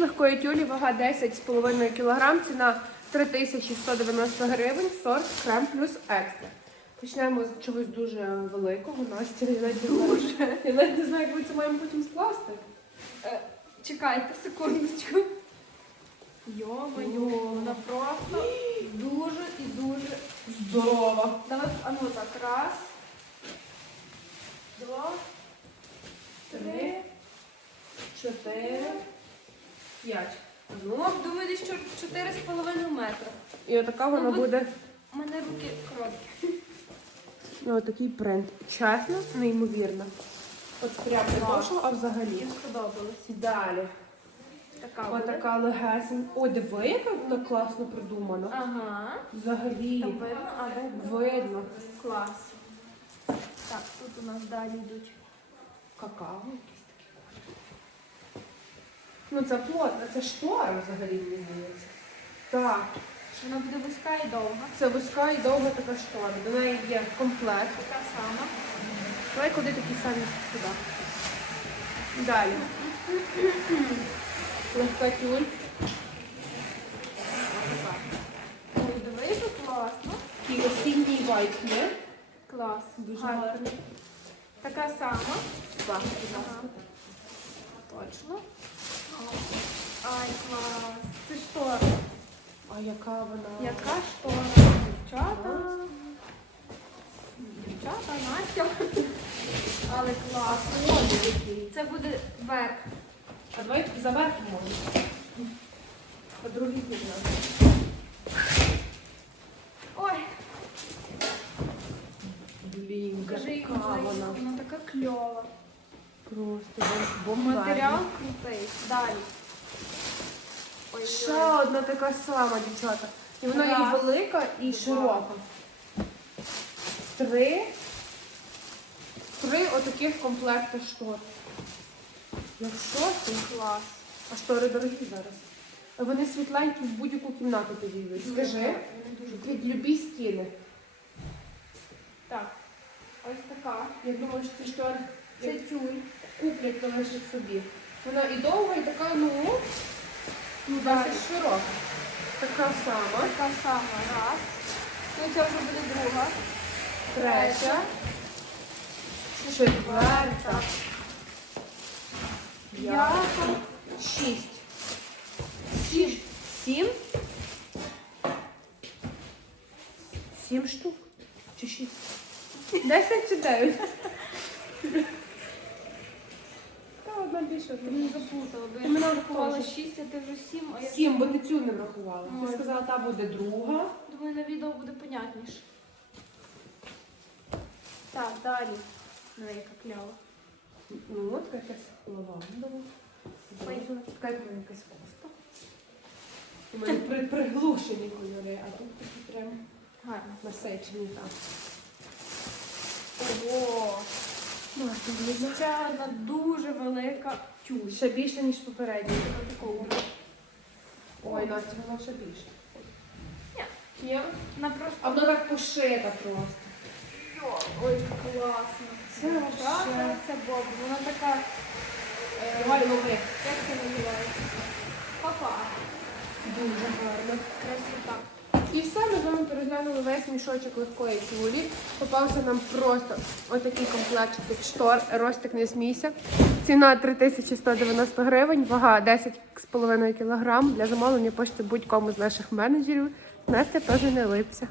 легкої тюлі, вага 10,5 кг, ціна 3190 гривень, сорт крем плюс екстра. Почнемо з чогось дуже великого. Настя, я навіть не знаю, я навіть не знаю, як ми це маємо потім скласти. Е, Чекайте секундочку. Йо-моє, вона просто дуже і дуже. Здорово. Давай, а ну так, раз, два, три. чотири, п'ять. Ну, думаю, з половиною метра. І отака вона Ну, буде. У мене руки короткі. Ну, отакий принт. Чесно, неймовірно. От прям не Клас. а взагалі. Мені сподобалось. Далі. Така. Отака легесень. О, диви, яка вона класно придумана. Ага. Взагалі. Там видно, а видно. Видно. Клас. Так, тут у нас далі йдуть. Какао. Ну, це плотно, це штора взагалі, мені здається. Так, Вона буде вузька і довга. це вузька і довга така штора. До неї є комплект. Така сама. Давай куди такі самі сюди. Далі. Легка тюль. Ой, диви, класно. Такий осінній вайт є. Клас. Дуже Гарно. гарний. Така сама. Ласка. Точно. Ай, клас. Це штора. А яка вона? Яка штора? Дівчата. Дівчата, Настя. Але клас. Колір. Це буде верх. А давай заверх можна. А другий підна. Ой, Блін, яка вона. Вона така кльова. Просто бомба. Матеріал крутий. Далі. Ой, Ще одна така сама, дівчата. І вона і велика, і широка. Три. Три отаких комплекти штор. Я в шоці. клас. А штори дорогі зараз. Вони світленькі в будь-яку кімнату підійдуть. Скажи, під любі стіни. Так. Ось така. Я думаю, що ці штори Це тюль. Куплять то лише собі. Вона і довга, і така, ну, ну досить широка. Така сама. Така сама. Раз. Ну, це вже буде друга. Третя. Четверта. П'ята. П'ята. Шість. Сім. Сім? Сім штук. Чи шість? Десять чи дев'ять? Та одна більше. Ти мене заплутала, бо Ти я мене рахувала теж. 6, а ти вже 7, а я Сім, бо ти цю не врахувала. Ой. Ти сказала, та буде друга. думаю, на відео буде понятніше. Так, далі. Ну, яка клява. Ну, от якась лавандова. Ой. Така як в мене якась кофта. У мене при, приглушені кольори, а тут такі прям Гарно. насичені так. Ого! Це одна дуже велика тюль. Ще більше, ніж попередній. Ой, Настя, воно ще більше. Ні. Є? Вона просто... А воно так пошита просто. Ой, класно. Це вообще. це Боб. Вона така... е, Давай лови. Як це називається? Папа. Дуже гарно. Красота. І все, ми з вами переглянули весь мішочок легкої тюлі. Попався нам просто отакий комплектик штор, ростик не смійся. Ціна 3190 гривень, вага 10,5 кг. Для замовлення пошти будь-кому з наших менеджерів. Настя теж не липся.